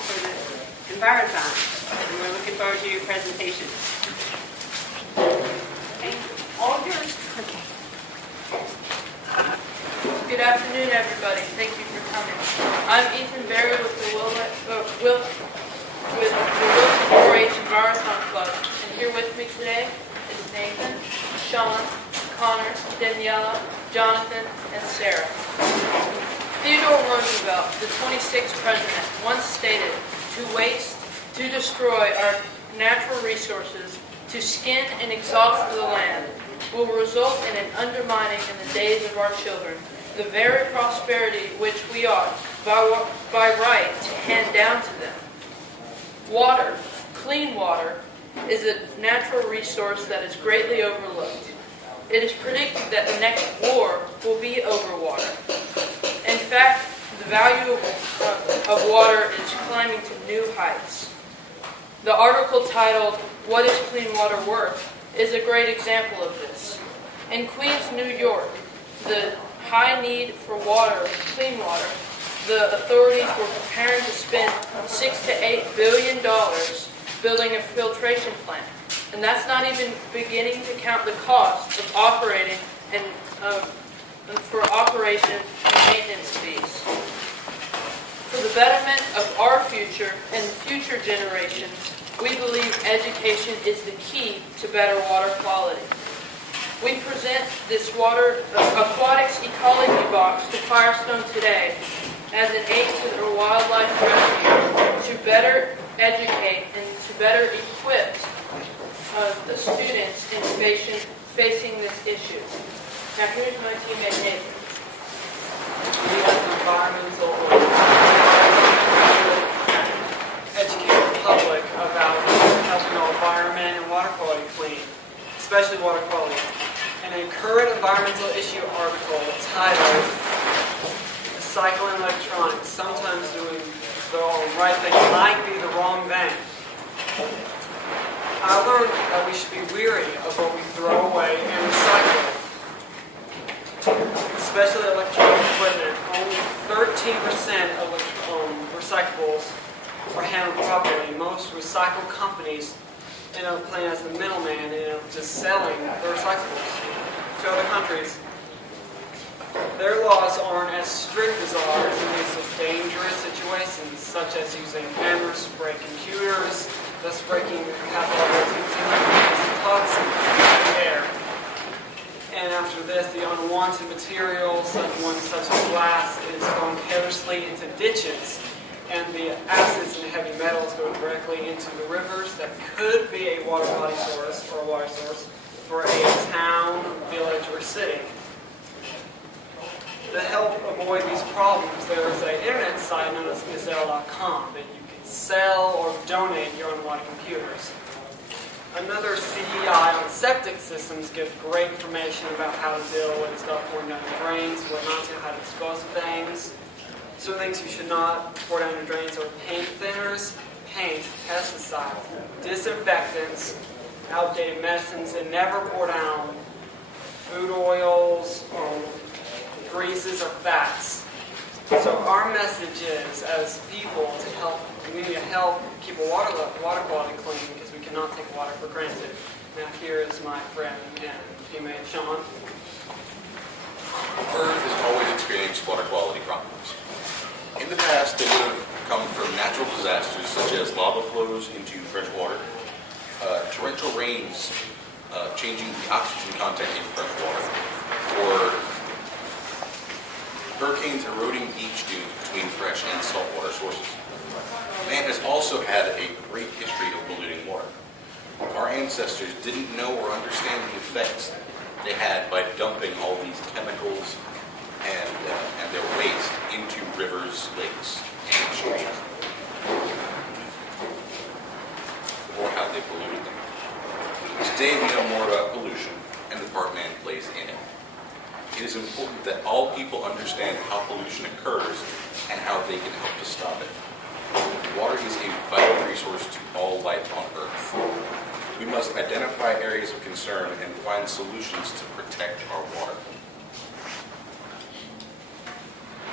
for the Envirothon, and we're looking forward to your presentation. Okay, all yours. Okay. Good afternoon, everybody. Thank you for coming. I'm Ethan Berry with the Wilson 4-H Envirothon Club, and here with me today is Nathan, Sean, Connor, Daniela, Jonathan, and Sarah. Theodore Roosevelt, the 26th president, once stated, "To waste, to destroy our natural resources, to skin and exhaust the land, will result in an undermining in the days of our children the very prosperity which we ought, by right, to hand down to them." Water, clean water, is a natural resource that is greatly overlooked. It is predicted that the next war will be over water. In fact, the value of water is climbing to new heights. The article titled, "What is Clean Water Worth?" is a great example of this. In Queens, New York, the high need for water, clean water, the authorities were preparing to spend $6 to $8 billion building a filtration plant. And that's not even beginning to count the cost of operating and for operation and maintenance fees. For the betterment of our future and future generations, we believe education is the key to better water quality. We present this aquatics ecology box to Firestone today as an aid to their wildlife rescue to better educate and to better equip the students in facing this issue. Now here's my teammate Nathan. We as an environmental educate the public about helping our environment and water quality clean, especially water quality. In a current environmental issue article titled "Recycling Electronics, Sometimes Doing the Right Thing Might Be the Wrong Thing," I learned that we should be weary of what we throw away and recycle. Especially electronic equipment, only 13% of recyclables are handled properly. Most recycle companies end up playing as the middleman and just selling the recyclables to other countries. Their laws aren't as strict as ours in case of dangerous situations, such as using hammers to break computers, thus breaking pathological toxins in the air. And after this, the unwanted materials, such as glass, is thrown carelessly into ditches, and the acids and heavy metals go directly into the rivers that could be a water body source or a water source for a town, village, or city. To help avoid these problems, there is an internet site known as Gazelle.com that you can sell or donate your unwanted computers. Another CEI on septic systems gives great information about how to deal with stuff pouring down your drains, what not to, how to dispose of things. Some things you should not pour down your drains are paint thinners, paint, pesticides, disinfectants, outdated medicines, and never pour down food oils or greases or fats. So our message is, as people, we need to help keep water quality clean because we cannot take water for granted. Now here is my friend and teammate Sean. Earth has always experienced water quality problems. In the past, they would have come from natural disasters such as lava flows into fresh water, torrential rains changing the oxygen content in fresh water, or hurricanes eroding beach dunes between fresh and saltwater sources. Man has also had a great history of polluting water. Our ancestors didn't know or understand the effects they had by dumping all these chemicals and their waste into rivers, lakes, and streams, or how they polluted them. Today we know more about pollution and the part man plays in it. It is important that all people understand how pollution occurs and how they can help to stop it. Water is a vital resource to all life on Earth. We must identify areas of concern and find solutions to protect our water.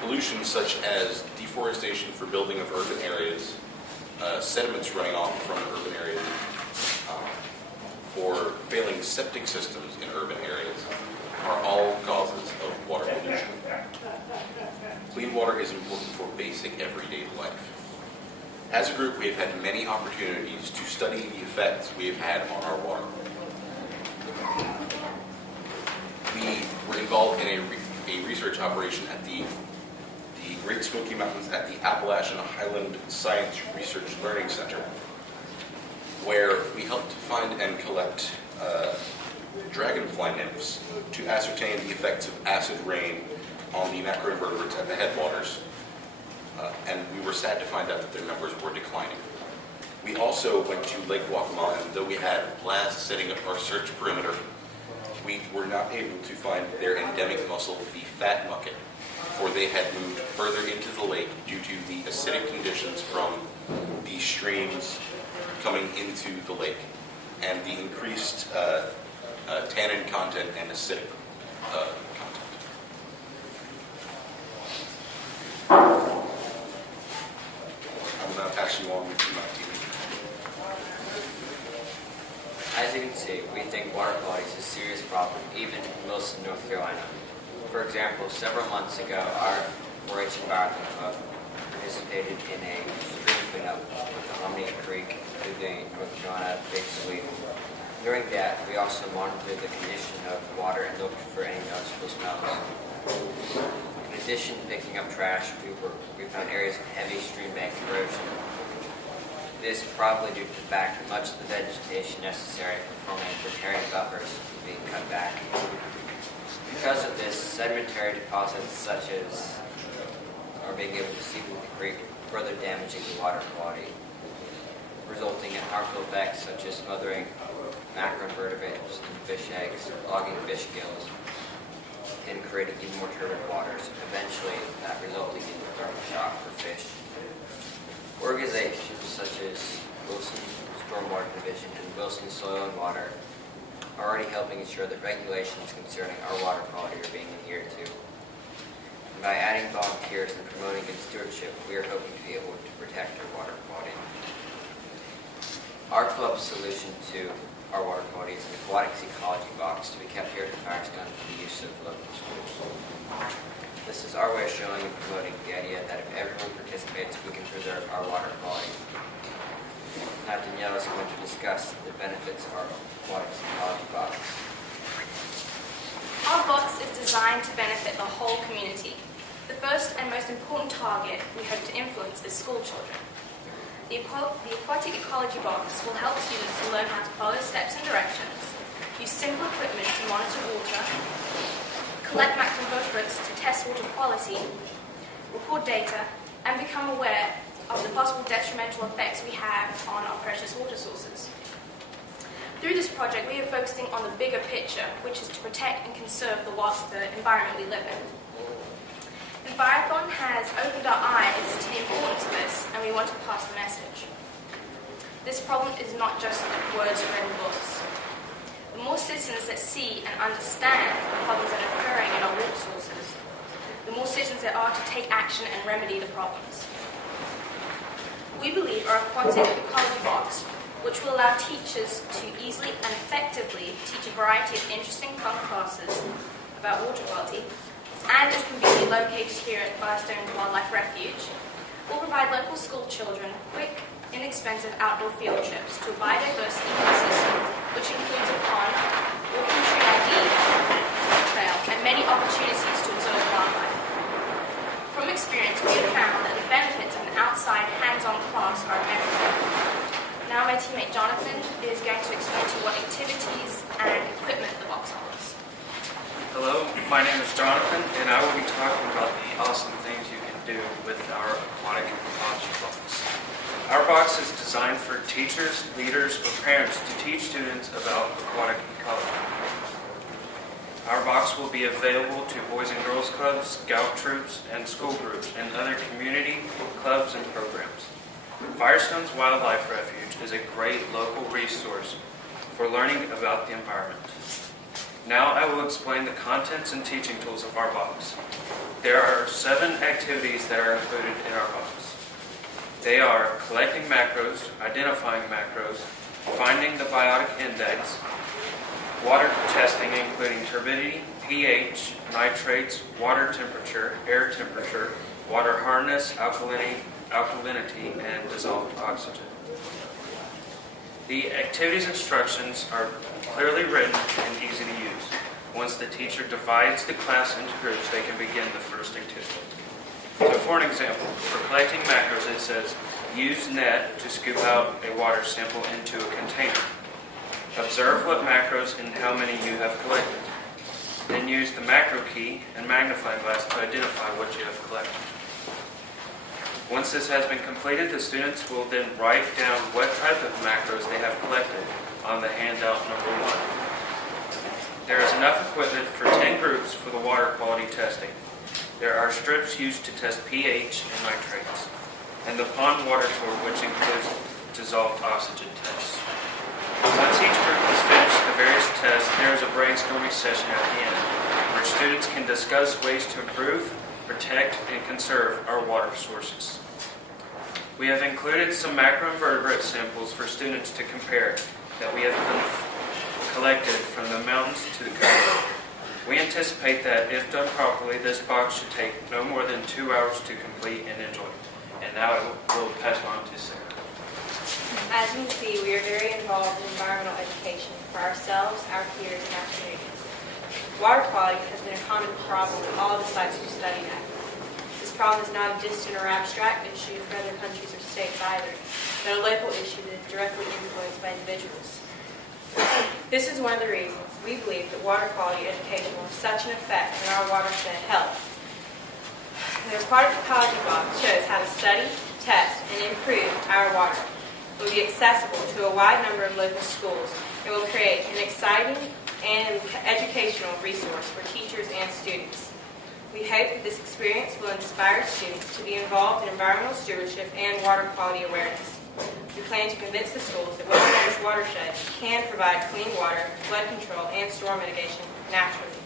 Pollution such as deforestation for building of urban areas, sediments running off from urban areas, or failing septic systems in urban areas are all causes of water pollution. Clean water is important for basic everyday life. As a group, we have had many opportunities to study the effects we have had on our water. We were involved in a research operation at the Great Smoky Mountains at the Appalachian Highland Science Research Learning Center, where we helped find and collect dragonfly nymphs to ascertain the effects of acid rain on the macroinvertebrates at the headwaters. And we were sad to find out that their numbers were declining. We also went to Lake Waccamaw, and though we had a blast setting up our search perimeter, we were not able to find their endemic mussel, the fat mucket, for they had moved further into the lake due to the acidic conditions from the streams coming into the lake and the increased tannin content and acidic content. I will now pass you on to my team. As you can see, we think water quality is a serious problem, even in Wilson, North Carolina. For example, several months ago, our 4-H Envirothon Club participated in a stream cleanup with the Hominy Creek through the North Carolina Big Sweep. During that, we also monitored the condition of water and looked for any noticeable smells. In addition to picking up trash, we found areas of heavy stream bank erosion. This probably due to the fact that much of the vegetation necessary for forming riparian buffers is being cut back. Because of this, sedimentary deposits such as are being able to seep into the creek, further damaging the water quality, resulting in harmful effects such as smothering macroinvertebrates and fish eggs, clogging fish gills, and creating even more turbid waters, eventually resulting in thermal shock for fish. Organizations such as Wilson Stormwater Division and Wilson Soil and Water are already helping ensure that regulations concerning our water quality are being adhered to. And by adding volunteers and promoting good stewardship, we are hoping to be able to protect our water quality. Our club's solution to our water quality is an aquatics ecology box to be kept here at Firestone for the use of local schools. This is our way of showing and promoting the idea that if everyone participates, we can preserve our water quality. Now Danielle is going to discuss the benefits of our aquatics ecology box. Our box is designed to benefit the whole community. The first and most important target we hope to influence is school children. The aquatic ecology box will help students to learn how to follow steps and directions, use simple equipment to monitor water, collect macroinvertebrates to test water quality, record data, and become aware of the possible detrimental effects we have on our precious water sources. Through this project, we are focusing on the bigger picture, which is to protect and conserve the environment we live in. Envirothon has opened our eyes to the importance of this, and we want to pass the message. This problem is not just words read in books. The more citizens that see and understand the problems that are occurring in our water sources, the more citizens there are to take action and remedy the problems. We believe our aquatic ecology box, which will allow teachers to easily and effectively teach a variety of interesting fun classes about water quality, and is conveniently located here at Firestone Wildlife Refuge, will provide local school children quick, inexpensive outdoor field trips to a biodiverse ecosystem, which includes a pond, walking tree ID trail, and many opportunities to observe wildlife. From experience, we have found that the benefits of an outside, hands-on class are immeasurable. Now my teammate Jonathan is going to explain to you what activities and equipment the box holds. Hello, my name is Jonathan, and I will be talking about the awesome things you can do with our aquatic ecology box. Our box is designed for teachers, leaders, or parents to teach students about aquatic ecology. Our box will be available to Boys and Girls Clubs, Scout Troops, and school groups, and other community clubs and programs. Firestone's Wildlife Refuge is a great local resource for learning about the environment. Now I will explain the contents and teaching tools of our box. There are 7 activities that are included in our box. They are collecting macros, identifying macros, finding the biotic index, water testing including turbidity, pH, nitrates, water temperature, air temperature, water hardness, alkalinity, and dissolved oxygen. The activities instructions are clearly written and easy to use. Once the teacher divides the class into groups, they can begin the first activity. So for an example, for collecting macros, it says, use net to scoop out a water sample into a container. Observe what macros and how many you have collected. Then use the macro key and magnifying glass to identify what you have collected. Once this has been completed, the students will then write down what type of macros they have collected on the handout number 1. There is enough equipment for 10 groups for the water quality testing. There are strips used to test pH and nitrates, and the pond water tour, which includes dissolved oxygen tests. Once each group has finished the various tests, there is a brainstorming session at the end, where students can discuss ways to improve, protect, and conserve our water sources. We have included some macroinvertebrate samples for students to compare that we have collected from the mountains to the coast. We anticipate that, if done properly, this box should take no more than 2 hours to complete and enjoy. And now I will pass it on to Sarah. As you can see, we are very involved in environmental education for ourselves, our peers, and our communities. Water quality has been a common problem in all the sites we studied at. This problem is not a distant or abstract issue for other countries or states either, but a local issue that is directly influenced by individuals. This is one of the reasons we believe that water quality education will have such an effect on our watershed health. The aquatic ecology box shows how to study, test, and improve our water. It will be accessible to a wide number of local schools. It will create an exciting and educational resource for teachers and students. We hope that this experience will inspire students to be involved in environmental stewardship and water quality awareness. We plan to convince the schools that well-managed watersheds can provide clean water, flood control, and storm mitigation naturally.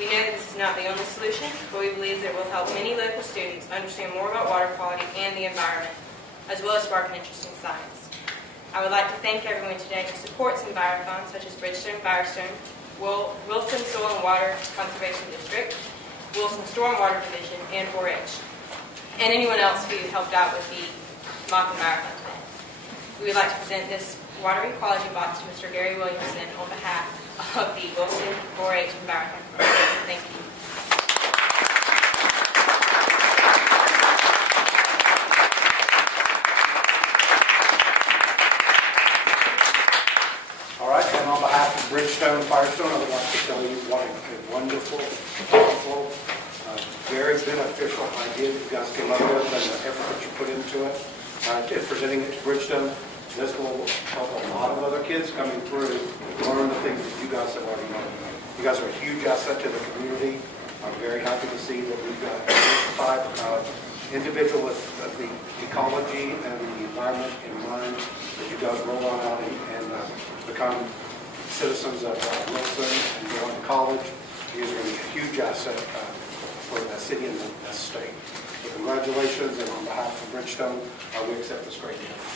We know that this is not the only solution, but we believe that it will help many local students understand more about water quality and the environment, as well as spark an interest in science. I would like to thank everyone today who supports Envirothon, such as Bridgestone Firestone, Wilson Soil and Water Conservation District, Wilson Stormwater Division, and 4-H, and anyone else who helped out with the mock marathon today. We would like to present this water ecology box to Mr. Gary Williamson on behalf of the Wilson 4-H Envirothon Program. Thank you. And on behalf of Bridgestone Firestone, I would like to tell you what a wonderful, powerful, very beneficial idea you guys came up with and the effort that you put into it. In presenting it to Bridgestone, this will help a lot of other kids coming through learn the things that you guys have already known. You guys are a huge asset to the community. I'm very happy to see that we've got a individual with the ecology and the environment in mind that you guys roll on out and become citizens of Wilson and go on to college. These are going to be a huge asset for the city and the state. So congratulations, and on behalf of Bridgestone, we accept this great gift.